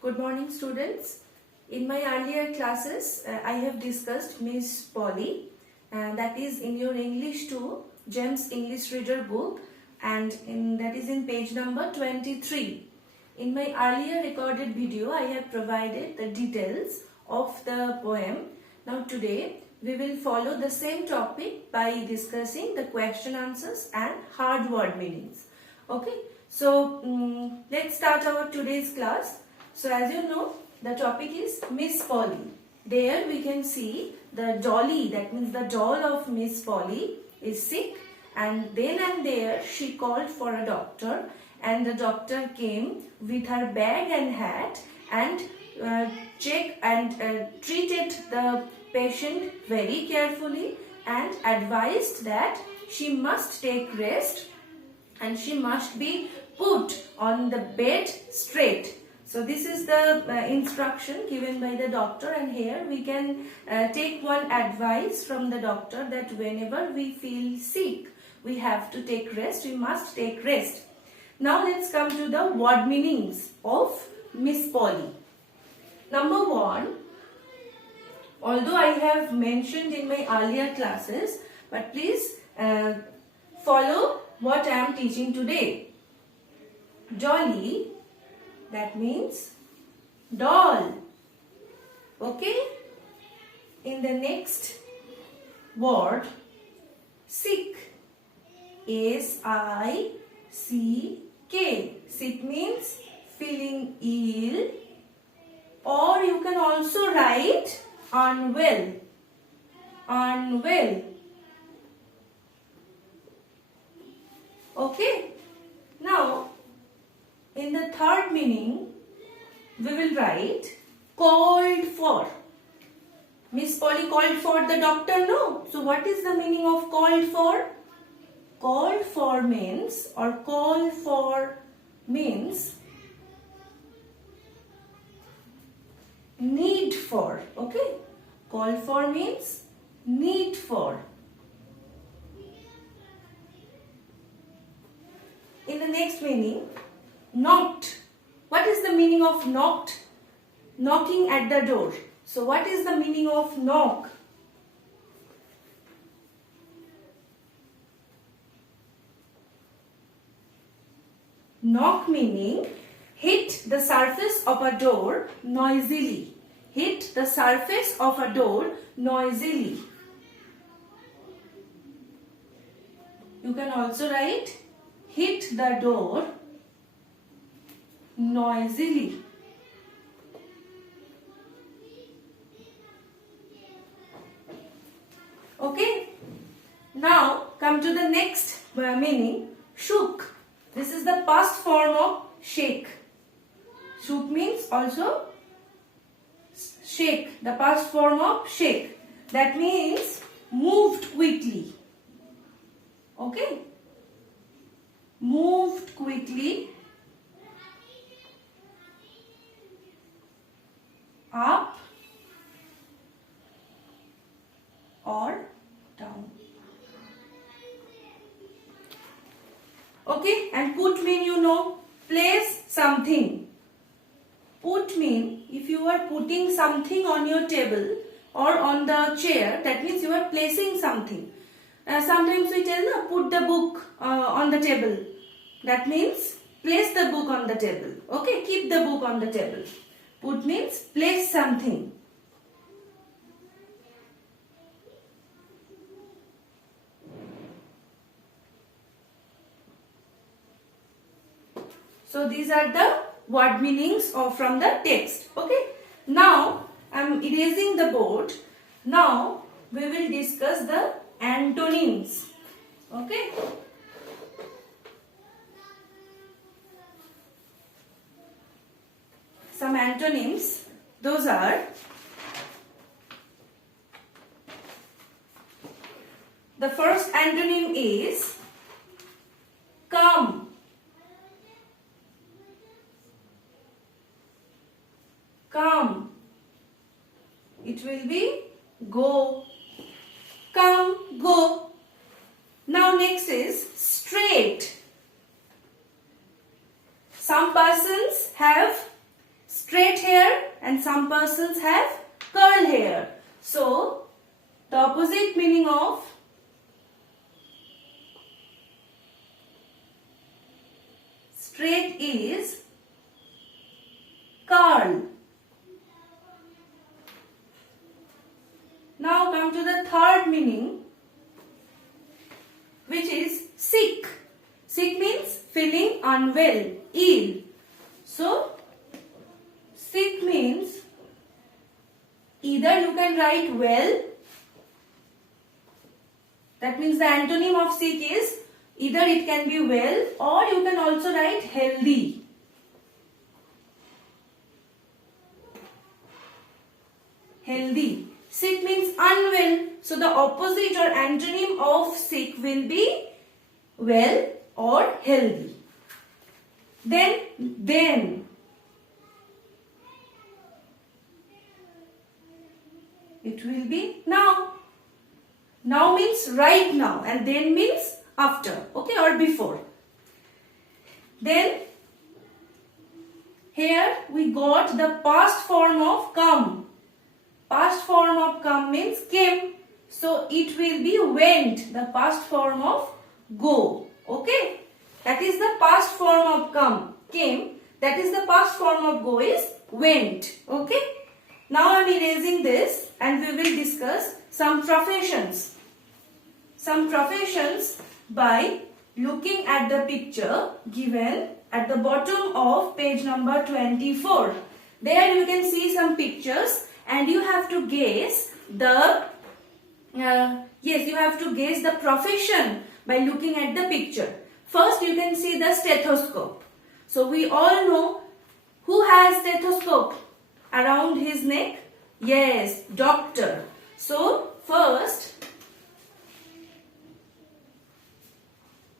Good morning, students. In my earlier classes, I have discussed Miss Polly, that is in your English 2 Gems English Reader book, and that is in page number 23. In my earlier recorded video, I have provided the details of the poem. Now today, we will follow the same topic by discussing the question answers and hard word meanings. Okay, so let's start our today's class. So as you know, the topic is Miss Polly. There we can see the dolly, that means the doll of Miss Polly is sick, and then and there she called for a doctor, and the doctor came with her bag and hat and checked and treated the patient very carefully and advised that she must take rest and she must be put on the bed straight. So this is the instruction given by the doctor, and here we can take one advice from the doctor that whenever we feel sick, we have to take rest, we must take rest. Now let's come to the word meanings of Miss Polly. Number one, although I have mentioned in my earlier classes, but please follow what I am teaching today. Dolly, that means doll. Okay? In the next word, sick. S-I-C-K. Sick means feeling ill, or you can also write unwell. Unwell. Okay? Now, in the third meaning, we will write called for. Miss Polly called for the doctor, no? So what is the meaning of called for? Called for means, or call for means need for. Okay? Call for means need for. In the next meaning, knocked. What is the meaning of knocked? Knocking at the door. So what is the meaning of knock? Knock meaning hit the surface of a door noisily. Hit the surface of a door noisily. You can also write hit the door noisily. Okay. Now come to the next meaning, shook. This is the past form of shake. Shook means also shake, the past form of shake. That means moved quickly. Okay. Moved quickly. Up or down. Okay, and put mean you know, place something. Put mean if you are putting something on your table or on the chair, that means you are placing something. Sometimes we tell no, put the book on the table. That means place the book on the table. Okay, keep the book on the table. Put means place something. So these are the word meanings from the text. Okay. Now I am erasing the board. Now we will discuss the antonyms. Okay. Some antonyms. Those are the first antonym is come. Come. It will be go. Come, go. Now next is straight. Some persons have straight hair and some persons have curl hair. So, the opposite meaning of straight is curl. Now come to the third meaning, which is sick. Sick means feeling unwell, ill. So, sick means either you can write well, that means the antonym of sick is either it can be well, or you can also write healthy. Healthy. Sick means unwell. So the opposite or antonym of sick will be well or healthy. Then. It will be now. Now means right now and then means after, okay, or before. Then here we got the past form of come. Past form of come means came. So it will be went, the past form of go. Okay. That is the past form of come, came. That is the past form of go is went. Okay. Now I am erasing this and we will discuss some professions. Some professions by looking at the picture given at the bottom of page number 24. There you can see some pictures and you have to guess the profession by looking at the picture. First you can see the stethoscope. So we all know who has stethoscope around his neck? Yes, doctor. So first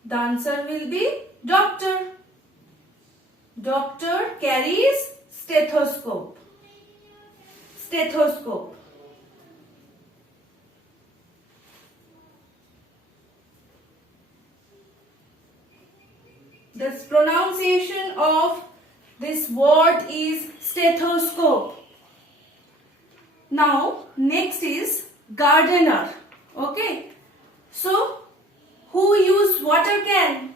the answer will be doctor. Doctor carries stethoscope. Stethoscope. The pronunciation of this word is stethoscope. Now, next is gardener. Okay. So, who used water can?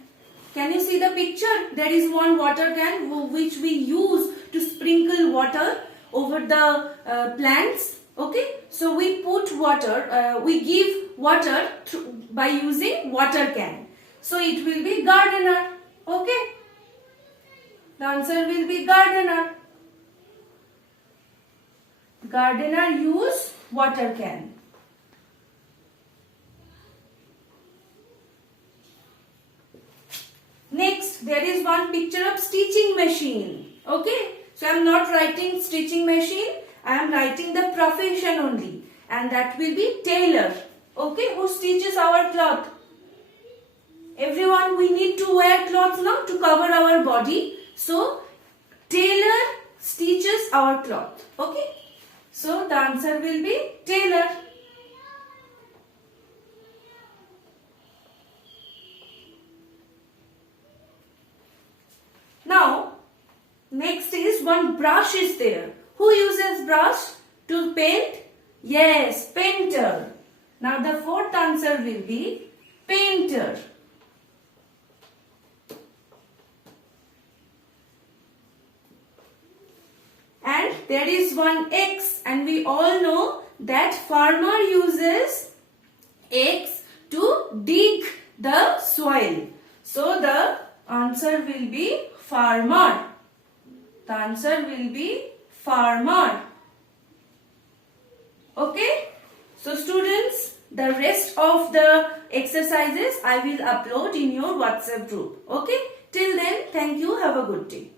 Can you see the picture? There is one water can which we use to sprinkle water over the plants. Okay. So, we put water, we give water by using water can. So, it will be gardener. Okay. The answer will be gardener. Gardener use water can. Next, there is one picture of stitching machine. Okay. So, I am not writing stitching machine. I am writing the profession only. And that will be tailor. Okay. Who stitches our cloth? Everyone, we need to wear clothes now to cover our body. So, tailor stitches our cloth. Okay. So, the answer will be tailor. Now, next is one brush is there. Who uses brush to paint? Yes, painter. Now, the fourth answer will be painter. And there is one X, and we all know that farmer uses X to dig the soil. So the answer will be farmer. The answer will be farmer. Okay. So students, the rest of the exercises I will upload in your WhatsApp group. Okay. Till then, thank you. Have a good day.